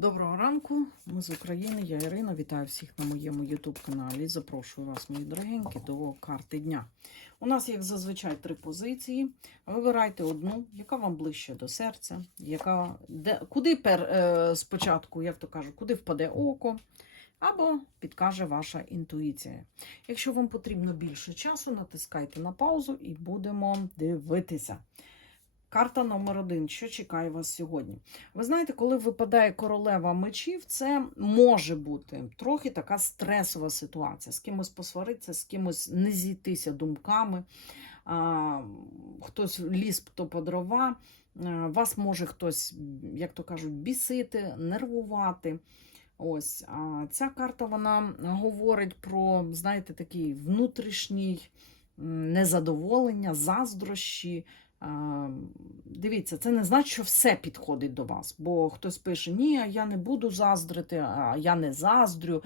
Доброго ранку, ми з України, я Ірина. Вітаю всіх на моєму YouTube-каналі. Запрошую вас, мої дорогенькі, до карти дня. У нас, як зазвичай, три позиції. Вибирайте одну, яка вам ближче до серця, яка, де, куди пер, е, спочатку, як то кажуть, куди впаде око, або підкаже ваша інтуїція. Якщо вам потрібно більше часу, натискайте на паузу і будемо дивитися. Карта номер один. Що чекає вас сьогодні? Ви знаєте, коли випадає королева мечів, це може бути трохи така стресова ситуація. З кимось посваритися, з кимось не зійтися думками. А, хтось ліз то по дрова, вас може хтось, як то кажуть, бісити, нервувати. Ось а ця карта вона говорить про, знаєте, такий внутрішній незадоволення, заздрощі. Дивіться, це не значить, що все підходить до вас, бо хтось пише: Ні, я не буду заздрити, а я не заздрю.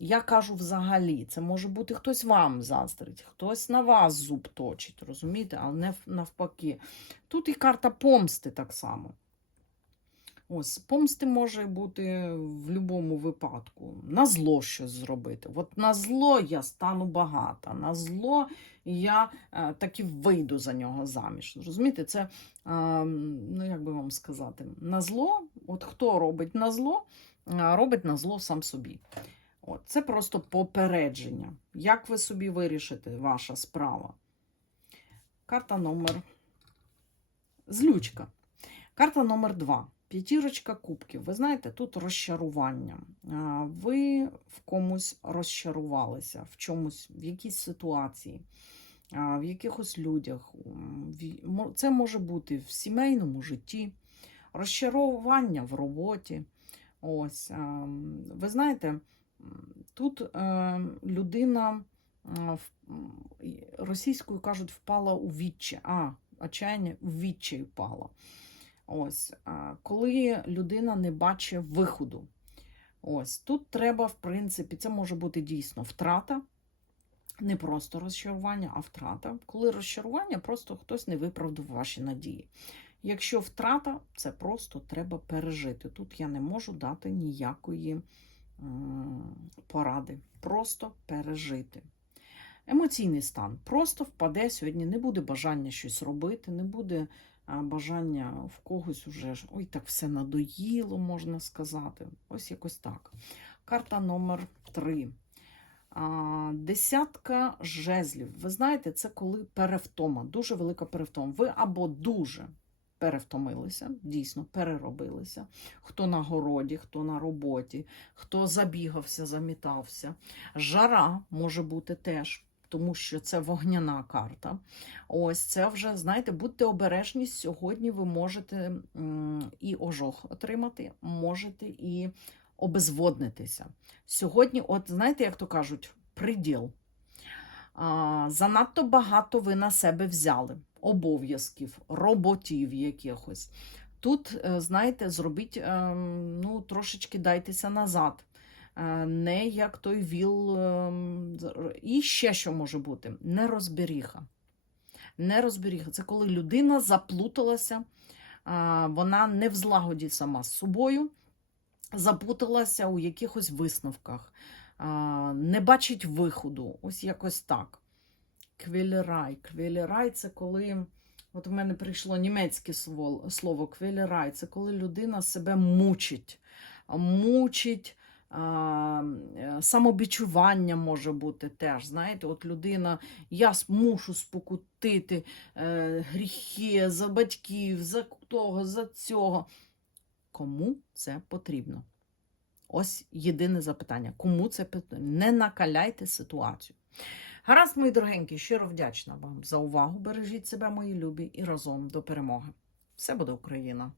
Я кажу взагалі, це може бути хтось вам заздрить, хтось на вас зуб точить, розумієте, але не навпаки. Тут і карта помсти так само. Ось, помсти може бути в будь-якому випадку. На зло щось зробити. От на зло я стану багата, на зло я е, таки вийду за нього заміж. Розумієте, це, е, ну як би вам сказати, на зло, от хто робить на зло, е, робить на зло сам собі. От, це просто попередження. Як ви собі вирішите, ваша справа? Карта номер злючка. Карта номер два. П'ятірочка кубків. Ви знаєте, тут розчарування. Ви в комусь розчарувалися, в чомусь, в якійсь ситуації, в якихось людях. В- Це може бути в сімейному житті, розчарування в роботі. Ось, ви знаєте, тут е, людина в- російською кажуть, впала у віччя. А, отчаяння у відчай впала. Ось, коли людина не бачить виходу. Ось тут треба, в принципі, це може бути дійсно втрата, не просто розчарування, а втрата. Коли розчарування, просто хтось не виправдав ваші надії. Якщо втрата, це просто треба пережити. Тут я не можу дати ніякої поради. Просто пережити. Емоційний стан просто впаде сьогодні, не буде бажання щось робити, не буде бажання в когось уже ой, так все надоїло, можна сказати. Ось якось так. Карта номер 3. Десятка жезлів. Ви знаєте, це коли перевтома, дуже велика перевтома. Ви або дуже перевтомилися, дійсно переробилися. Хто на городі, хто на роботі, хто забігався, замітався. Жара може бути теж. Тому що це вогняна карта. Ось це вже, знаєте, будьте обережні. Сьогодні ви можете і ожог отримати, можете і обезводнитися. Сьогодні, от знаєте, як то кажуть, приділ. А, занадто багато ви на себе взяли обов'язків, роботів якихось. Тут, е, знаєте, зробіть, е, ну, трошечки дайтеся назад. Е, Не як той віл. е, І ще що може бути: нерозберіха. Нерозберіха. Це коли людина заплуталася, вона не в злагоді сама з собою, запуталася у якихось висновках, не бачить виходу. Ось якось так. Квілерай. Квілерай це коли. От у мене прийшло німецьке слово квілерай. Це коли людина себе мучить. Мучить. Е, Самобічування може бути теж. Знаєте, от людина, я мушу спокутити е, гріхи за батьків, за того, за цього. Кому це потрібно? Ось єдине запитання. Кому це потрібно? Не накаляйте ситуацію. Гаразд, мої дорогенькі, щиро вдячна вам за увагу. Бережіть себе, мої любі, і разом до перемоги. Все буде Україна!